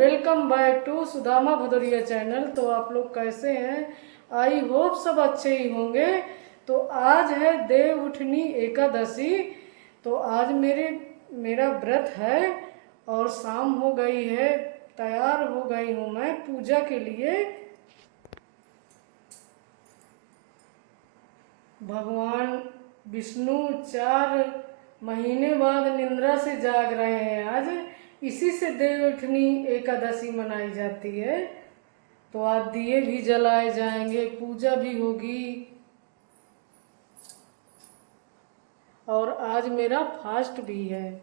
Welcome back to Sudama Bhadauria channel. तो आप लोग कैसे हैं? आई होप सब अच्छे ही होंगे। तो आज है देव उठनी एकादशी। तो आज मेरा व्रत है और शाम हो गई है, तैयार हो गई हूँ मैं पूजा के लिए। भगवान विष्णु 4 महीने बाद निद्रा से जाग रहे हैं। आज इसी से देव उठनी एकादशी मनाई जाती है। तो आज दिए भी जलाए जाएंगे, पूजा भी होगी और आज मेरा फास्ट भी है।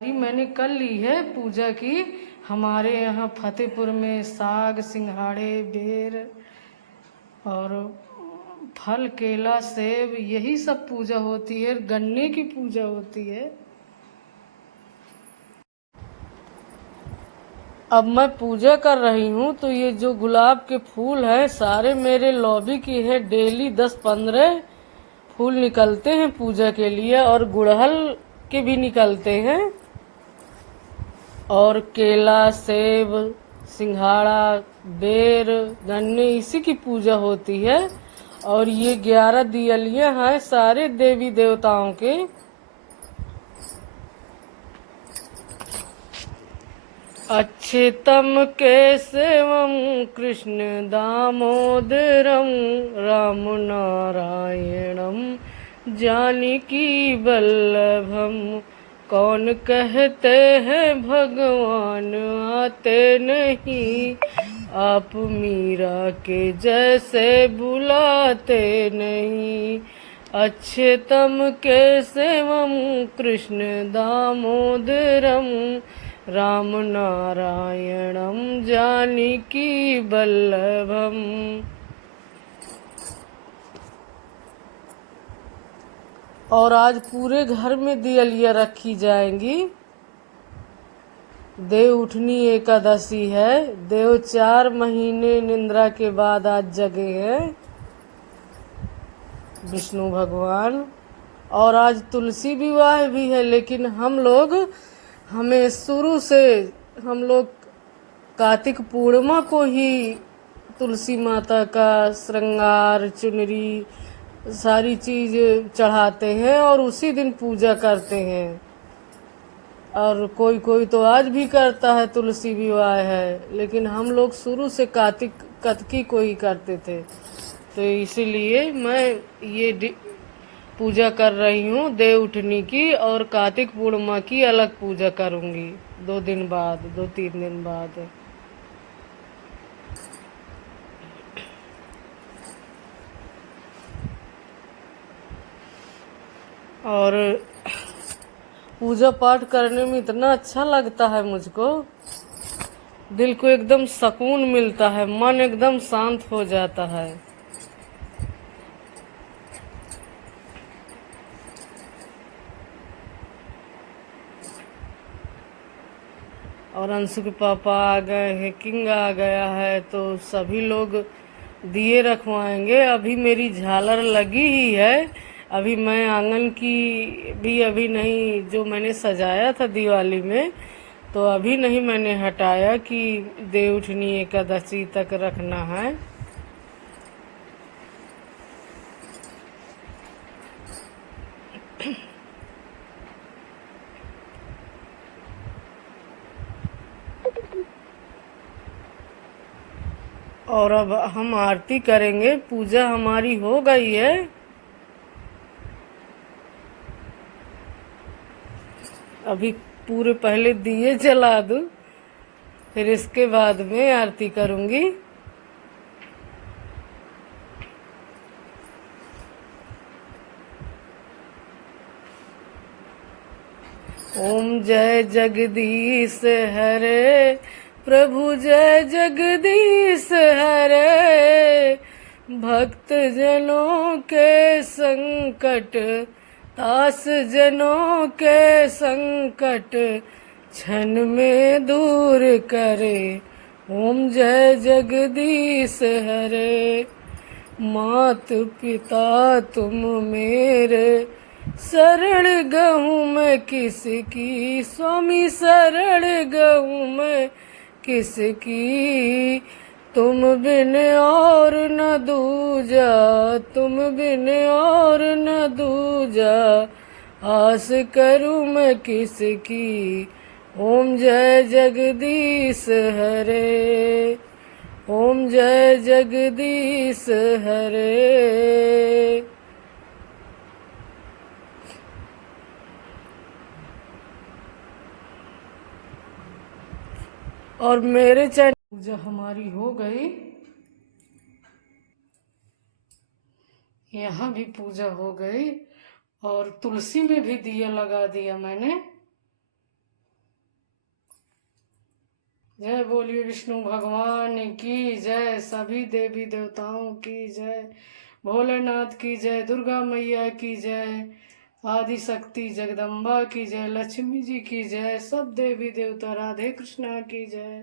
मैंने कल ली है पूजा की। हमारे यहाँ फतेहपुर में साग, सिंघाड़े, बेर और फल, केला, सेब, यही सब पूजा होती है। गन्ने की पूजा होती है। अब मैं पूजा कर रही हूँ तो ये जो गुलाब के फूल हैं सारे मेरे लॉबी की है। डेली 10-15 फूल निकलते हैं पूजा के लिए और गुड़हल के भी निकलते हैं। और केला, सेब, सिंघाड़ा, बेर, गन्ने, इसी की पूजा होती है। और ये 11 दियलियां हैं सारे देवी देवताओं के। अच्छेतम केशवम कृष्ण दामोदरम राम नारायणम जानकी वल्लभम। कौन कहते हैं भगवान आते नहीं, आप मीरा के जैसे बुलाते नहीं। अच्छेतम केशवम कृष्ण दामोदरम राम नारायणम जानकी वल्लभम। और आज पूरे घर में दियलियां रखी जाएंगी। देव उठनी एकादशी है। देव 4 महीने निद्रा के बाद आज जगे हैं विष्णु भगवान। और आज तुलसी विवाह भी है, लेकिन हमें शुरू से हम लोग कार्तिक पूर्णिमा को ही तुलसी माता का श्रृंगार, चुनरी, सारी चीज चढ़ाते हैं और उसी दिन पूजा करते हैं। और कोई कोई तो आज भी करता है, तुलसी विवाह है, लेकिन हम लोग शुरू से कार्तिक कतकी को ही करते थे। तो इसीलिए मैं ये पूजा कर रही हूँ देव उठनी की, और कार्तिक पूर्णिमा की अलग पूजा करूँगी 2-3 दिन बाद। और पूजा पाठ करने में इतना अच्छा लगता है मुझको, दिल को एकदम सुकून मिलता है, मन एकदम शांत हो जाता है। और अंशु के पापा आ गए हैं, किंग आ गया है, तो सभी लोग दिए रखवाएंगे। अभी मेरी झालर लगी ही है। अभी मैं आंगन की भी अभी नहीं, जो मैंने सजाया था दिवाली में, तो अभी नहीं मैंने हटाया कि देव उठनी एकादशी तक रखना है। और अब हम आरती करेंगे। पूजा हमारी हो गई है। अभी पूरे पहले दिए जला दूं, फिर इसके बाद में आरती करूंगी। ओम जय जगदीश हरे, प्रभु जय जगदीश हरे। भक्त जनों के संकट, दास जनों के संकट क्षण में दूर करे। ओम जय जगदीश हरे। मात पिता तुम मेरे, शरण गहूँ मैं किसकी, स्वामी शरण गहूँ मैं किसकी, तुम बिन और न दूजा, तुम बिन और न दूजा, आस करूँ मैं किसकी। ओम जय जगदीश हरे, ओम जय जगदीश हरे। और मेरे चैनल पूजा हमारी हो गई, यहाँ भी पूजा हो गई और तुलसी में भी दिया लगा दिया मैंने। जय बोलिए विष्णु भगवान की जय, सभी देवी देवताओं की जय, भोलेनाथ की जय, दुर्गा मैया की जय, आदि शक्ति जगदम्बा की जय, लक्ष्मी जी की जय, सब देवी देवता राधे कृष्णा की जय।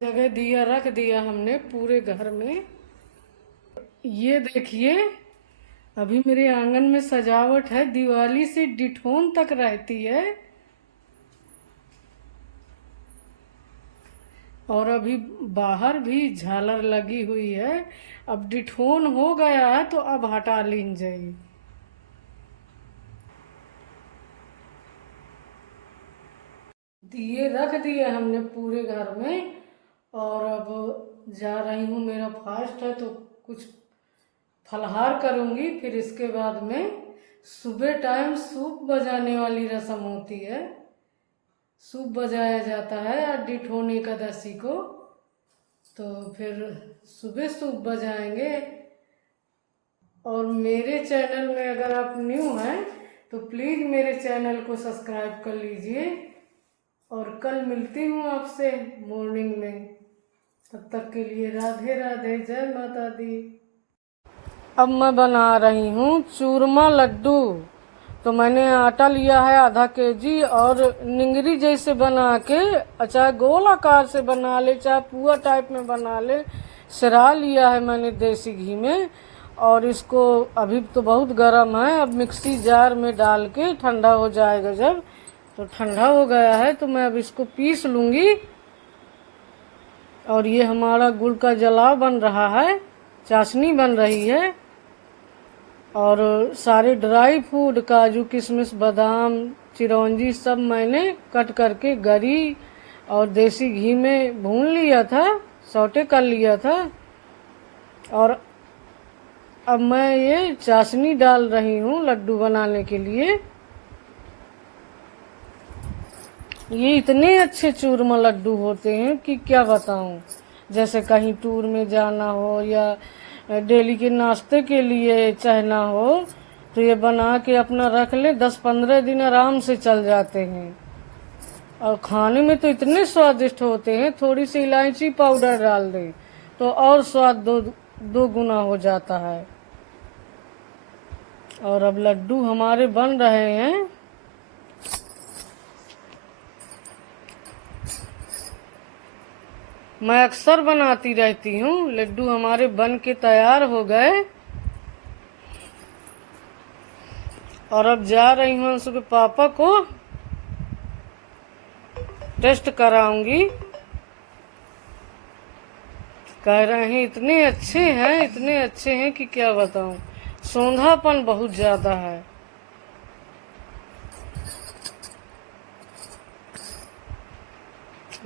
जगह दिया रख दिया हमने पूरे घर में। ये देखिए अभी मेरे आंगन में सजावट है, दिवाली से डिठोन तक रहती है। और अभी बाहर भी झालर लगी हुई है। अब डिठोन हो गया है तो अब हटा लीजिए। दिए रख दिए हमने पूरे घर में। और अब जा रही हूँ, मेरा फास्ट है तो कुछ फलहार करूँगी। फिर इसके बाद में सुबह टाइम सूप बजाने वाली रस्म होती है, सूप बजाया जाता है डिठोन एकादशी को। तो फिर सुबह सूप बजाएंगे। और मेरे चैनल में अगर आप न्यू हैं तो प्लीज़ मेरे चैनल को सब्सक्राइब कर लीजिए। और कल मिलती हूँ आपसे मॉर्निंग में। तब तक के लिए राधे राधे, जय माता दी। अब मैं बना रही हूँ चूरमा लड्डू। तो मैंने आटा लिया है आधा केजी और निंगरी जैसे बना के, चाहे गोल आकार से बना ले चाहे पुआ टाइप में बना ले, सरा लिया है मैंने देसी घी में। और इसको अभी तो बहुत गर्म है, अब मिक्सी जार में डाल के ठंडा हो जाएगा जब, तो ठंडा हो गया है तो मैं अब इसको पीस लूँगी। और ये हमारा गुड़ का जलाव बन रहा है, चाशनी बन रही है। और सारे ड्राई फ्रूट काजू किशमिश बादाम चिरौंजी सब मैंने कट करके गरी और देसी घी में भून लिया था, सौटे कर लिया था। और अब मैं ये चाशनी डाल रही हूँ लड्डू बनाने के लिए। ये इतने अच्छे चूरमा लड्डू होते हैं कि क्या बताऊं। जैसे कहीं टूर में जाना हो या डेली के नाश्ते के लिए चाहना हो तो ये बना के अपना रख ले, 10-15 दिन आराम से चल जाते हैं। और खाने में तो इतने स्वादिष्ट होते हैं, थोड़ी सी इलायची पाउडर डाल दें तो और स्वाद दो गुना हो जाता है। और अब लड्डू हमारे बन रहे हैं। मैं अक्सर बनाती रहती हूँ। लड्डू हमारे बन के तैयार हो गए। और अब जा रही हूँ अंशु के पापा को टेस्ट कराऊंगी। कह रहे हैं इतने अच्छे हैं, इतने अच्छे हैं कि क्या बताऊं। सौंधापन बहुत ज्यादा है।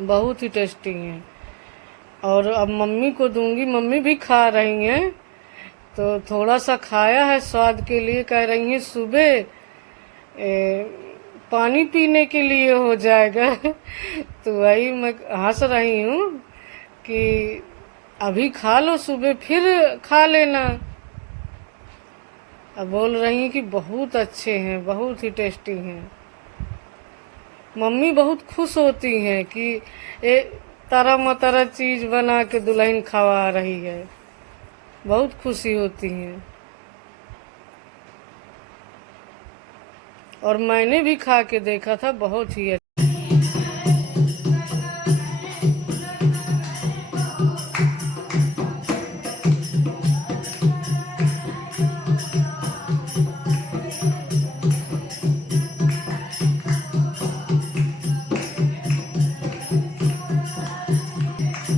बहुत ही टेस्टी हैं। और अब मम्मी को दूंगी, मम्मी भी खा रही हैं। तो थोड़ा सा खाया है स्वाद के लिए, कह रही हैं सुबह पानी पीने के लिए हो जाएगा। तो वही मैं हंस रही हूँ कि अभी खा लो, सुबह फिर खा लेना। अब बोल रही हैं कि बहुत अच्छे हैं, बहुत ही टेस्टी हैं। मम्मी बहुत खुश होती हैं कि तरह मतरह चीज बना के दुल्हन खवा रही है, बहुत खुशी होती हैं। और मैंने भी खा के देखा था, बहुत ही अच्छा।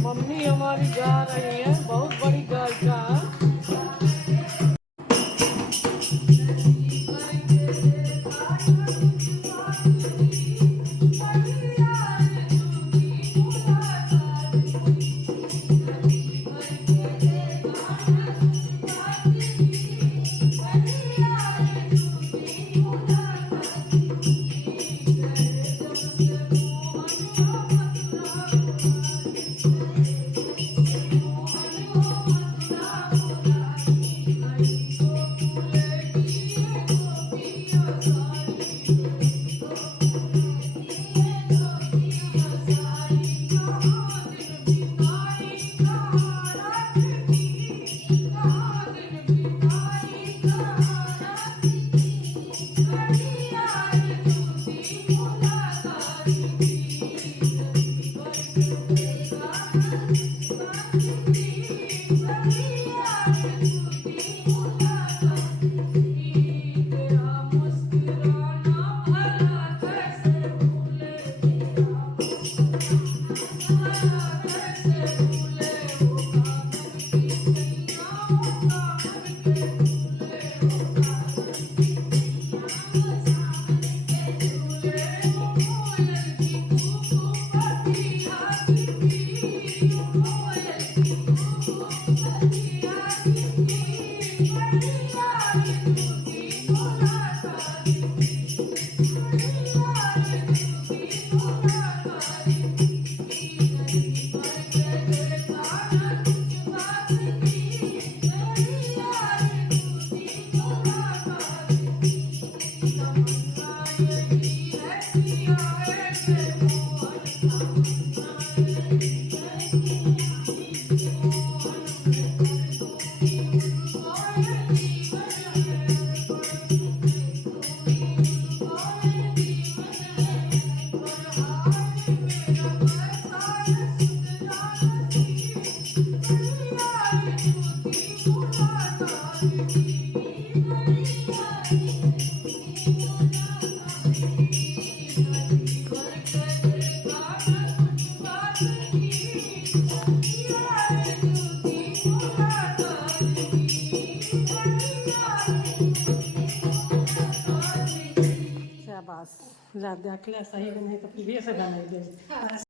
मम्मी हमारी गा रही है, बहुत बड़ी गायिका है। शाबाश, जा देख ले सही नहीं तो फिर से बनाई दे।